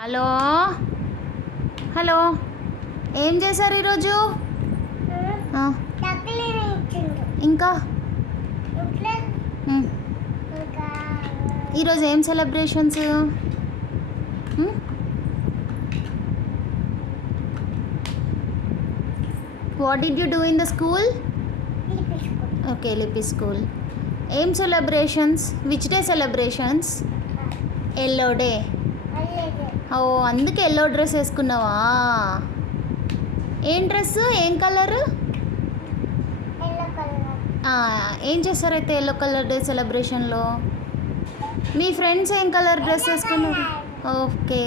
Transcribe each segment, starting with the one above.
Hello hello ఏం చేశారు ఈరోజు? ఇంకా ఈరోజు ఏం celebrations? What did you do in the school? Okay, Lipi school. ఏం celebrations? Which day celebrations? Yellow day. ఓ, అందుకే ఎల్లో డ్రెస్ వేసుకున్నావా? ఏం డ్రెస్, ఏం కలరు? ఏం చేస్తారైతే ఎల్లో కలర్ డే సెలబ్రేషన్లో? మీ ఫ్రెండ్స్ ఏం కలర్ డ్రెస్ వేసుకున్నారు? ఓకే,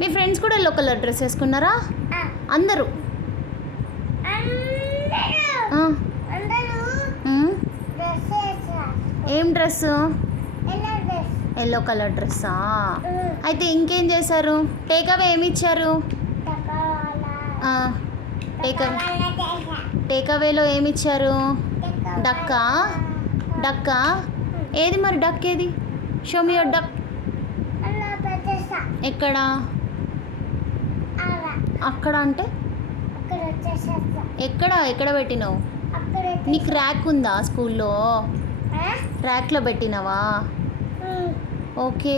మీ ఫ్రెండ్స్ కూడా ఎల్లో కలర్ డ్రెస్ వేసుకున్నారా? అందరూ? ఏం డ్రెస్సు? Yellow colour డ్రెస్సా? అయితే ఇంకేం చేశారు? టేకవే ఏమి ఇచ్చారు? టేకవేలో ఏమి ఇచ్చారు? డక్కా? డక్కా ఏది మరి? డక్ ఏది? Show me your duck. ఎక్కడ? అక్కడ అంటే ఎక్కడ? ఎక్కడ పెట్టినావు? నీకు ర్యాక్ ఉందా స్కూల్లో? ర్యాక్లో పెట్టినావా? ఓకే,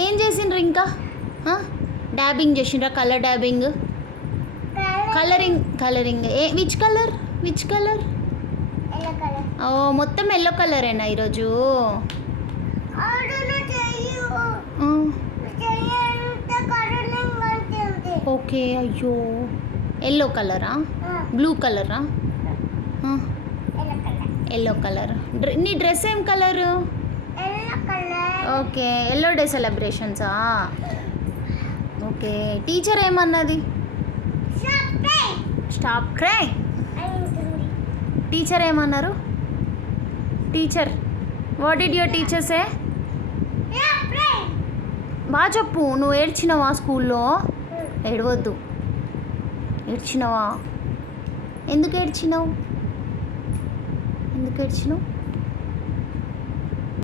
ఏం చేసిండ్రు ఇంకా? డాబింగ్ చేసిండ్రా? Colour dabbing, colouring. Which colour? Which colour? ఓ, మొత్తం ఎల్లో కలరేనా ఈరోజు? ఓకే, అయ్యో, ఎల్లో కలరా? బ్లూ కలరా? Yellow colour. నీ డ్రెస్ ఏం కలరు? ఓకే, ఎల్లో డే సెలబ్రేషన్సా? ఓకే, టీచర్ ఏమన్నది? Stop cry. టీచర్ ఏమన్నారు? Teacher, what did your teacher say? బాగా చెప్పు. నువ్వు ఏడ్చినావా స్కూల్లో? ఏడవద్దు. ఏడ్చినావా? ఎందుకు ఏడ్చినావు? ఎందుకు ఏడ్చినావు?